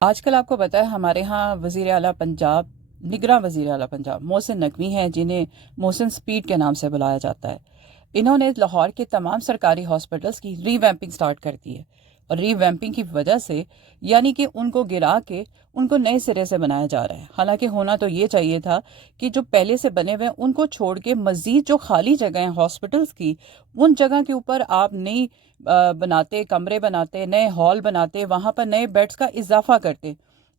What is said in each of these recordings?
آج کل آپ کو پتا ہے ہمارے ہاں وزیر اعلیٰ پنجاب نگراں وزیر اعلیٰ پنجاب محسن نقوی ہیں، جنہیں محسن سپیڈ کے نام سے بلایا جاتا ہے۔ انہوں نے لاہور کے تمام سرکاری ہاسپٹلز کی ری ویمپنگ سٹارٹ کر دی ہے، اور ری ویمپنگ کی وجہ سے یعنی کہ ان کو گرا کے ان کو نئے سرے سے بنایا جا رہا ہے۔ حالانکہ ہونا تو یہ چاہیے تھا کہ جو پہلے سے بنے ہوئے ان کو چھوڑ کے مزید جو خالی جگہ ہیں ہاسپٹلز کی، ان جگہ کے اوپر آپ نئی بناتے، کمرے بناتے، نئے ہال بناتے، وہاں پر نئے بیڈز کا اضافہ کرتے،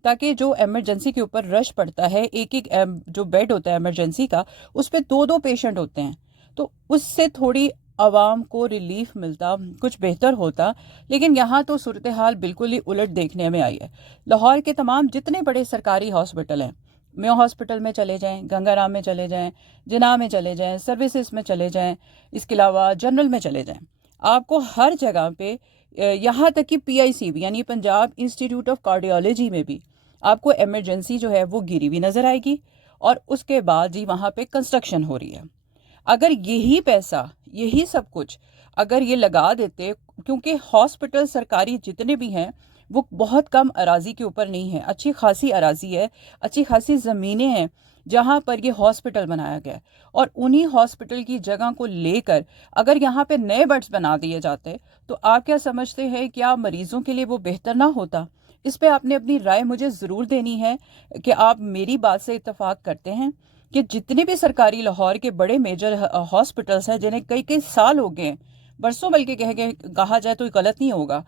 تاکہ جو ایمرجنسی کے اوپر رش پڑتا ہے، ایک ایک جو بیڈ ہوتا ہے ایمرجنسی کا، اس پہ دو دو پیشنٹ ہوتے ہیں، تو اس سے تھوڑی عوام کو ریلیف ملتا، کچھ بہتر ہوتا۔ لیکن یہاں تو صورتحال بالکل ہی الٹ دیکھنے میں آئی ہے۔ لاہور کے تمام جتنے بڑے سرکاری ہاسپٹل ہیں، میو ہاسپٹل میں چلے جائیں، گنگا رام میں چلے جائیں، جناح میں چلے جائیں، سروسز میں چلے جائیں، اس کے علاوہ جنرل میں چلے جائیں، آپ کو ہر جگہ پہ یہاں تک کہ پی آئی سی بھی یعنی پنجاب انسٹیٹیوٹ آف کارڈیالوجی میں بھی آپ کو ایمرجنسی جو ہے وہ گری ہوئی نظر آئے گی، اور اس کے بعد جی وہاں پہ کنسٹرکشن ہو رہی ہے۔ اگر یہی پیسہ، یہی سب کچھ اگر یہ لگا دیتے، کیونکہ ہاسپٹل سرکاری جتنے بھی ہیں وہ بہت کم اراضی کے اوپر نہیں ہیں، اچھی خاصی اراضی ہے، اچھی خاصی زمینیں ہیں جہاں پر یہ ہاسپٹل بنایا گیا ہے، اور انہی ہاسپٹل کی جگہ کو لے کر اگر یہاں پہ نئے بیڈز بنا دیے جاتے تو آپ کیا سمجھتے ہیں کیا مریضوں کے لیے وہ بہتر نہ ہوتا؟ اس پہ آپ نے اپنی رائے مجھے ضرور دینی ہے کہ آپ میری بات سے اتفاق کرتے ہیں کہ جتنے بھی سرکاری لاہور کے بڑے میجر ہاسپٹلز ہیں، جنہیں کئی کئی سال ہو گئے ہیں، برسوں بلکہ کہا جائے تو غلط نہیں ہوگا،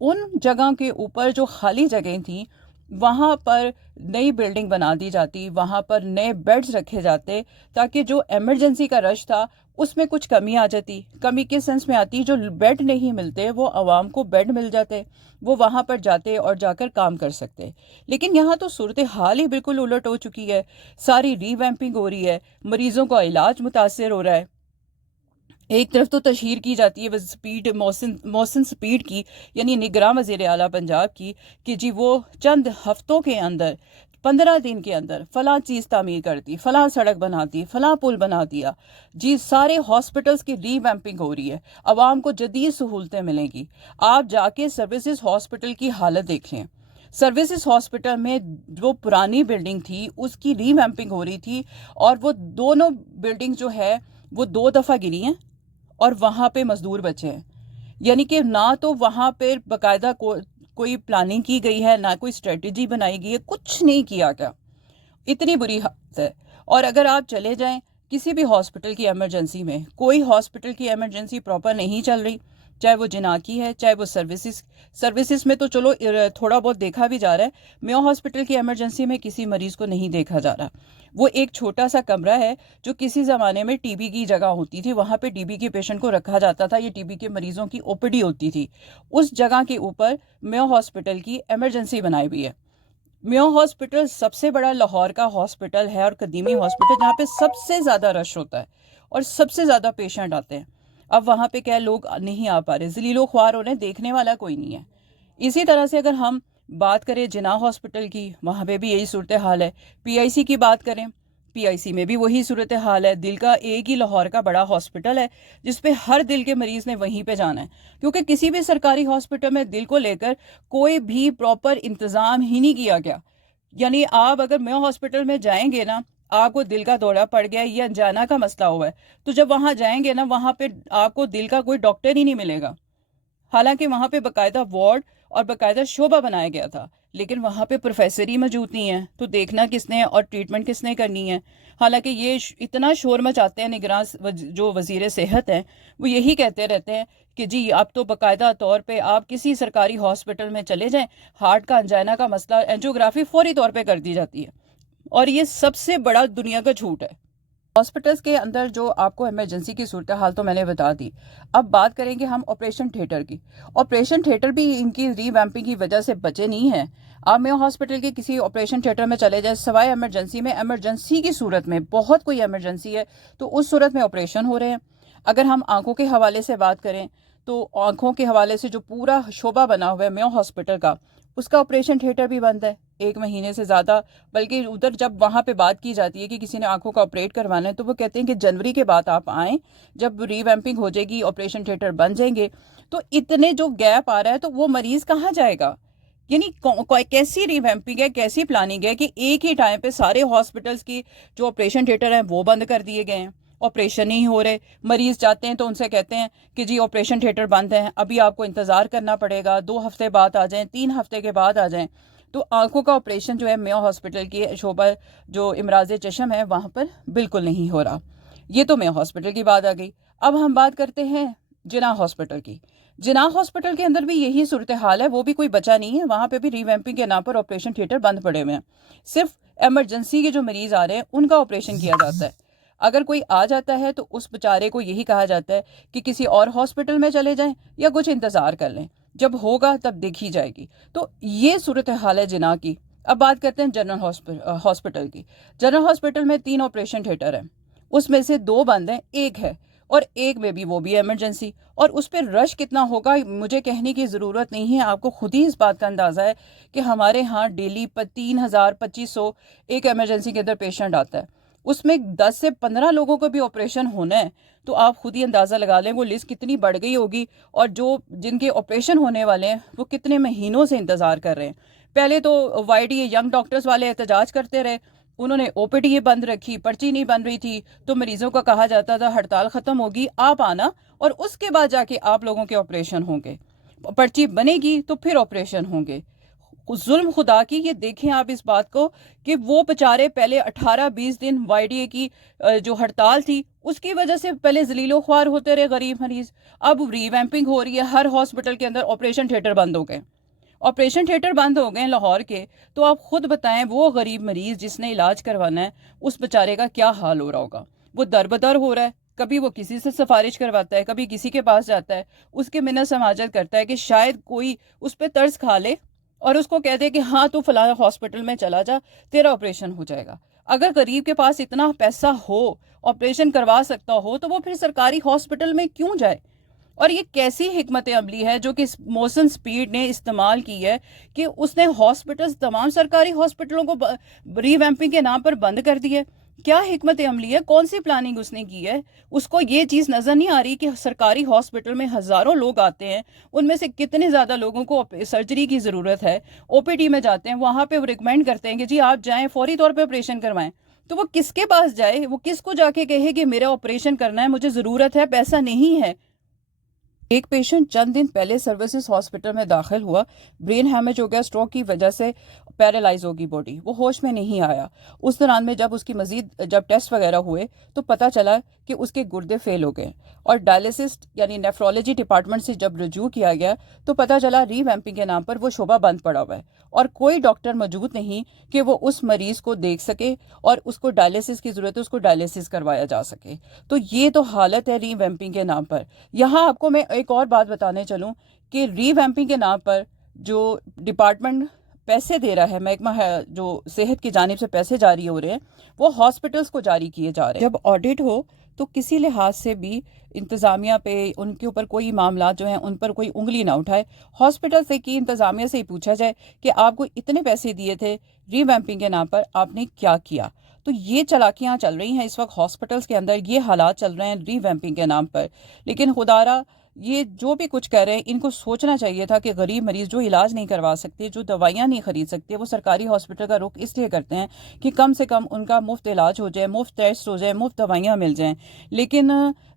ان جگہ کے اوپر جو خالی جگہیں تھیں وہاں پر نئی بلڈنگ بنا دی جاتی، وہاں پر نئے بیڈز رکھے جاتے، تاکہ جو ایمرجنسی کا رش تھا اس میں کچھ کمی آ جاتی۔ کمی کس سینس میں آتی؟ جو بیڈ نہیں ملتے وہ عوام کو بیڈ مل جاتے، وہ وہاں پر جاتے اور جا کر کام کر سکتے۔ لیکن یہاں تو صورتحال ہی بالکل الٹ ہو چکی ہے، ساری ری ویمپنگ ہو رہی ہے، مریضوں کا علاج متاثر ہو رہا ہے۔ ایک طرف تو تشہیر کی جاتی ہے سپیڈ محسن سپیڈ کی، یعنی نگراں وزیر اعلیٰ پنجاب کی، کہ جی وہ چند ہفتوں کے اندر، 15 دن کے اندر فلاں چیز تعمیر کر دی، فلاں سڑک بنا دی، فلاں پل بنا دیا، جی سارے ہاسپٹلز کی ری ویمپنگ ہو رہی ہے، عوام کو جدید سہولتیں ملیں گی۔ آپ جا کے سروسز ہاسپٹل کی حالت دیکھ لیں، سروسز ہاسپٹل میں جو پرانی بلڈنگ تھی اس کی ری ویمپنگ ہو رہی تھی، اور وہ دونوں بلڈنگ جو ہے وہ 2 دفعہ گری ہیں، اور وہاں پہ مزدور بچے ہیں، یعنی کہ نہ تو وہاں پہ باقاعدہ کوئی پلاننگ کی گئی ہے، نہ کوئی اسٹریٹجی بنائی گئی ہے، کچھ نہیں کیا گیا، اتنی بری حالت ہے۔ اور اگر آپ چلے جائیں کسی بھی ہاسپٹل کی ایمرجنسی میں، کوئی ہاسپٹل کی ایمرجنسی پراپر نہیں چل رہی، چاہے وہ جناح کی ہے، چاہے وہ سروسز میں تو چلو تھوڑا بہت دیکھا بھی جا رہا ہے، میو ہاسپٹل کی ایمرجنسی میں کسی مریض کو نہیں دیکھا جا رہا۔ وہ ایک چھوٹا سا کمرہ ہے جو کسی زمانے میں ٹی بی کی جگہ ہوتی تھی، وہاں پہ ٹی بی کے پیشنٹ کو رکھا جاتا تھا، یہ ٹی بی کے مریضوں کی او پی ڈی ہوتی تھی، اس جگہ کے اوپر میو ہاسپٹل کی ایمرجنسی بنائی ہوئی ہے۔ میو ہاسپٹل سب سے بڑا لاہور کا ہاسپٹل ہے، اور قدیمی ہاسپٹل جہاں پہ سب سے زیادہ رش ہوتا ہے اور سب سے زیادہ پیشنٹ آتے ہیں۔ اب وہاں پہ کیا لوگ نہیں آ پا رہے، ذلیل و خوار ہو رہے ہیں، دیکھنے والا کوئی نہیں ہے۔ اسی طرح سے اگر ہم بات کریں جناح ہاسپٹل کی، وہاں پہ بھی یہی صورتحال ہے۔ پی آئی سی کی بات کریں، پی آئی سی میں بھی وہی صورتحال ہے۔ دل کا ایک ہی لاہور کا بڑا ہاسپٹل ہے جس پہ ہر دل کے مریض نے وہیں پہ جانا ہے، کیونکہ کسی بھی سرکاری ہاسپٹل میں دل کو لے کر کوئی بھی پراپر انتظام ہی نہیں کیا گیا۔ یعنی آپ اگر میو ہاسپٹل میں جائیں گے نا، آپ کو دل کا دورہ پڑ گیا یا انجینا کا مسئلہ ہوا ہے، تو جب وہاں جائیں گے نا، وہاں پہ آپ کو دل کا کوئی ڈاکٹر ہی نہیں ملے گا، حالانکہ وہاں پہ باقاعدہ وارڈ اور باقاعدہ شعبہ بنایا گیا تھا، لیکن وہاں پہ پروفیسر ہی موجود نہیں ہیں، تو دیکھنا کس نے اور ٹریٹمنٹ کس نے کرنی ہے؟ حالانکہ یہ اتنا شور مچاتے ہیں نگراں جو وزیر صحت ہیں، وہ یہی کہتے رہتے ہیں کہ جی اب تو باقاعدہ طور پہ آپ کسی سرکاری ہاسپٹل میں چلے جائیں، ہارٹ کا انجائنا کا مسئلہ اینجیوگرافی فوری طور پہ کر دی جاتی ہے، اور یہ سب سے بڑا دنیا کا جھوٹ ہے۔ ہاسپٹلس کے اندر جو آپ کو ایمرجنسی کی صورتحال تو میں نے بتا دی، اب بات کریں گے ہم آپریشن تھیٹر کی۔ آپریشن تھیٹر بھی ان کی ری ویمپنگ کی وجہ سے بچے نہیں ہیں۔ آپ میو ہاسپٹل کے کسی آپریشن تھیٹر میں چلے جائیں، سوائے ایمرجنسی میں، ایمرجنسی کی صورت میں بہت کوئی ایمرجنسی ہے تو اس صورت میں آپریشن ہو رہے ہیں۔ اگر ہم آنکھوں کے حوالے سے بات کریں تو آنکھوں کے حوالے سے جو پورا شعبہ بنا ہوا ہے میو ہاسپٹل کا، اس کا آپریشن تھیٹر بھی بند ہے 1 مہینے سے زیادہ، بلکہ ادھر جب وہاں پہ بات کی جاتی ہے کہ کسی نے آنکھوں کا آپریٹ کروانا ہے تو وہ کہتے ہیں کہ جنوری کے بعد آپ آئیں، جب ری ویمپنگ ہو جائے گی، آپریشن تھیٹر بن جائیں گے۔ تو اتنے جو گیپ آ رہا ہے تو وہ مریض کہاں جائے گا؟ یعنی کیسی ریویمپنگ ہے، کیسی پلاننگ ہے کہ ایک ہی ٹائم پہ سارے ہاسپٹلس کی جو آپریشن تھیٹر ہیں وہ بند کر دیے گئے ہیں، آپریشن نہیں ہو رہے، مریض جاتے ہیں تو ان سے کہتے ہیں کہ جی آپریشن تھیٹر بند ہیں، ابھی آپ کو انتظار کرنا پڑے گا، 2 ہفتے بعد آ جائیں، 3 ہفتے کے بعد آ جائیں۔ تو آنکھوں کا آپریشن جو ہے میو ہاسپٹل کی شعبہ جو امراض چشم ہے وہاں پر بالکل نہیں ہو رہا۔ یہ تو میو ہاسپٹل کی بات آ گئی۔ اب ہم بات کرتے ہیں جناح ہاسپٹل کی۔ جناح ہاسپٹل کے اندر بھی یہی صورتحال ہے، وہ بھی کوئی بچا نہیں ہے، وہاں پہ بھی ریویمپنگ کے نام پر آپریشن تھیٹر بند پڑے ہوئے ہیں۔ صرف ایمرجنسی کے جو مریض آ رہے ہیں ان کا آپریشن کیا جاتا ہے۔ اگر کوئی آ جاتا ہے تو اس بیچارے کو یہی کہا جاتا ہے کہ کسی اور ہاسپٹل میں چلے جائیں یا کچھ انتظار کر لیں، جب ہوگا تب دیکھی جائے گی۔ تو یہ صورتحال ہے جناح کی۔ اب بات کرتے ہیں جنرل ہاسپٹل کی۔ جنرل ہاسپٹل میں 3 آپریشن تھیٹر ہیں، اس میں سے 2 بند ہیں، ایک ہے، اور ایک میں بھی وہ بھی ایمرجنسی، اور اس پہ رش کتنا ہوگا مجھے کہنے کی ضرورت نہیں ہے، آپ کو خود ہی اس بات کا اندازہ ہے کہ ہمارے ہاں ڈیلی 3000 2500 ایک ایمرجنسی کے اندر پیشنٹ آتا ہے، اس میں 10 سے 15 لوگوں کو بھی آپریشن ہونا ہے، تو آپ خود ہی اندازہ لگا لیں وہ لسٹ کتنی بڑھ گئی ہوگی، اور جن کے آپریشن ہونے والے ہیں وہ کتنے مہینوں سے انتظار کر رہے ہیں۔ پہلے تو وائی ڈی ینگ ڈاکٹرز والے احتجاج کرتے رہے، انہوں نے او پی ڈی بند رکھی، پرچی نہیں بن رہی تھی، تو مریضوں کا کہا جاتا تھا ہڑتال ختم ہوگی آپ آنا اور اس کے بعد جا کے آپ لوگوں کے آپریشن ہوں گے، پرچی بنے گی تو پھر آپریشن ہوں گے۔ ظلم خدا کی، یہ دیکھیں آپ اس بات کو کہ وہ بیچارے پہلے 18-20 دن وائی ڈی اے کی جو ہڑتال تھی اس کی وجہ سے پہلے ذلیل و خوار ہوتے رہے غریب مریض، اب ریویمپنگ ہو رہی ہے، ہر ہاسپٹل کے اندر آپریشن تھیٹر بند ہو گئے، آپریشن تھیٹر بند ہو گئے لاہور کے، تو آپ خود بتائیں وہ غریب مریض جس نے علاج کروانا ہے اس بیچارے کا کیا حال ہو رہا ہوگا۔ وہ در بدر ہو رہا ہے، کبھی وہ کسی سے سفارش کرواتا ہے، کبھی کسی کے پاس جاتا ہے، اس کے منت سماجت کرتا ہے کہ شاید کوئی اس پہ ترس کھا لے اور اس کو کہہ دے کہ ہاں تو فلاں ہاسپٹل میں چلا جا، تیرا آپریشن ہو جائے گا۔ اگر غریب کے پاس اتنا پیسہ ہو، آپریشن کروا سکتا ہو، تو وہ پھر سرکاری ہاسپٹل میں کیوں جائے؟ اور یہ کیسی حکمت عملی ہے جو کہ محسن سپیڈ نے استعمال کی ہے کہ اس نے ہاسپٹلز، تمام سرکاری ہاسپٹلوں کو ریویمپنگ کے نام پر بند کر دیے۔ کیا حکمت عملی ہے، کون سی پلاننگ اس نے کی ہے؟ اس کو یہ چیز نظر نہیں آ رہی کہ سرکاری ہاسپٹل میں ہزاروں لوگ آتے ہیں، ان میں سے کتنے زیادہ لوگوں کو سرجری کی ضرورت ہے، او پی ڈی میں جاتے ہیں، وہاں پہ وہ ریکمینڈ کرتے ہیں کہ جی آپ جائیں فوری طور پہ آپریشن کروائیں، تو وہ کس کے پاس جائے، وہ کس کو جا کے کہے کہ میرا آپریشن کرنا ہے، مجھے ضرورت ہے، پیسہ نہیں ہے۔ ایک پیشنٹ چند دن پہلے سروسز ہاسپٹل میں داخل ہوا، برین ہیمج ہو گیا، اسٹروک کی وجہ سے پیرالائز ہوگی باڈی، وہ ہوش میں نہیں آیا۔ اس دوران میں جب اس کی مزید جب ٹیسٹ وغیرہ ہوئے تو پتہ چلا کہ اس کے گردے فیل ہو گئے، اور ڈائلیسس یعنی نیفرولوجی ڈپارٹمنٹ سے جب رجوع کیا گیا تو پتہ چلا ری ویمپنگ کے نام پر وہ شعبہ بند پڑا ہوا ہے، اور کوئی ڈاکٹر موجود نہیں کہ وہ اس مریض کو دیکھ سکے اور اس کو ڈائلیسس کی ضرورت ہے اس کو ڈائلیسس کروایا جا سکے۔ تو یہ تو حالت ہے ری ویمپنگ کے نام پر۔ یہاں آپ کو میں ایک اور بات بتانے چلوں کہ ری ویمپنگ کے نام پر جو ڈپارٹمنٹ پیسے دے رہا ہے، محکمہ ہے جو صحت کی جانب سے پیسے جاری ہو رہے ہیں، وہ ہاسپٹلز کو جاری کیے جا رہے ہیں۔ جب آڈٹ ہو تو کسی لحاظ سے بھی انتظامیہ پہ ان کے اوپر کوئی معاملات جو ہیں ان پر کوئی انگلی نہ اٹھائے، ہاسپٹل سے کی انتظامیہ سے ہی پوچھا جائے کہ آپ کو اتنے پیسے دیے تھے ری ویمپنگ کے نام پر، آپ نے کیا کیا؟ تو یہ چلاکیاں چل رہی ہیں اس وقت ہاسپٹلز کے اندر، یہ حالات چل رہے ہیں ری ویمپنگ کے نام پر۔ لیکن خدارا یہ جو بھی کچھ کہہ رہے ہیں ان کو سوچنا چاہیے تھا کہ غریب مریض جو علاج نہیں کروا سکتے، جو دوائیاں نہیں خرید سکتے، وہ سرکاری ہاسپٹل کا رخ اس لیے کرتے ہیں کہ کم سے کم ان کا مفت علاج ہو جائے، مفت ٹیسٹ ہو جائے، مفت دوائیاں مل جائیں۔ لیکن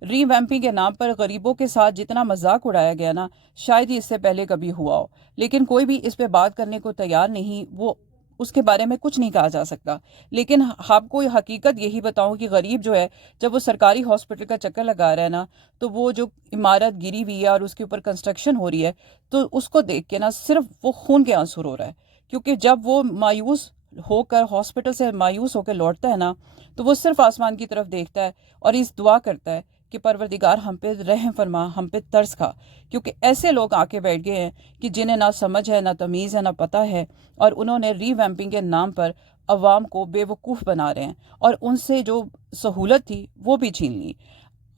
ری ویمپنگ کے نام پر غریبوں کے ساتھ جتنا مذاق اڑایا گیا نا، شاید ہی اس سے پہلے کبھی ہوا ہو، لیکن کوئی بھی اس پہ بات کرنے کو تیار نہیں، وہ اس کے بارے میں کچھ نہیں کہا جا سکتا۔ لیکن آپ کو حقیقت یہی بتاؤں کہ غریب جو ہے جب وہ سرکاری ہاسپٹل کا چکر لگا رہا ہے نا، تو وہ جو عمارت گری ہوئی ہے اور اس کے اوپر کنسٹرکشن ہو رہی ہے، تو اس کو دیکھ کے نا صرف وہ خون کے آنسو رو رہا ہے، کیونکہ جب وہ مایوس ہو کر ہاسپٹل سے مایوس ہو کے لوٹتا ہے نا، تو وہ صرف آسمان کی طرف دیکھتا ہے اور اس دعا کرتا ہے کہ پروردگار ہم پہ رحم فرما، ہم پہ ترس کھا، کیونکہ ایسے لوگ آ کے بیٹھ گئے ہیں کہ جنہیں نہ سمجھ ہے، نہ تمیز ہے، نہ پتہ ہے، اور انہوں نے ری ویمپنگ کے نام پر عوام کو بے وقوف بنا رہے ہیں اور ان سے جو سہولت تھی وہ بھی چھین لی۔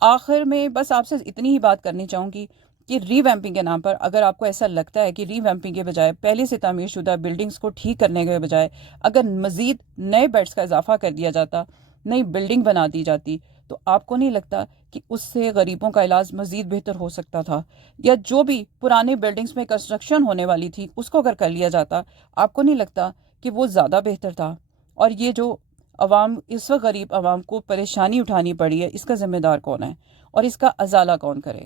آخر میں بس آپ سے اتنی ہی بات کرنی چاہوں گی کہ ری ویمپنگ کے نام پر اگر آپ کو ایسا لگتا ہے کہ ری ویمپنگ کے بجائے پہلے سے تعمیر شدہ بلڈنگز کو ٹھیک کرنے کے بجائے اگر مزید نئے بیڈز کا اضافہ کر دیا جاتا، نئی بلڈنگ بنا دی جاتی، تو آپ کو نہیں لگتا کہ اس سے غریبوں کا علاج مزید بہتر ہو سکتا تھا، یا جو بھی پرانے بلڈنگز میں کنسٹرکشن ہونے والی تھی اس کو اگر کر لیا جاتا، آپ کو نہیں لگتا کہ وہ زیادہ بہتر تھا؟ اور یہ جو عوام اس وقت غریب عوام کو پریشانی اٹھانی پڑی ہے، اس کا ذمہ دار کون ہے اور اس کا ازالہ کون کرے؟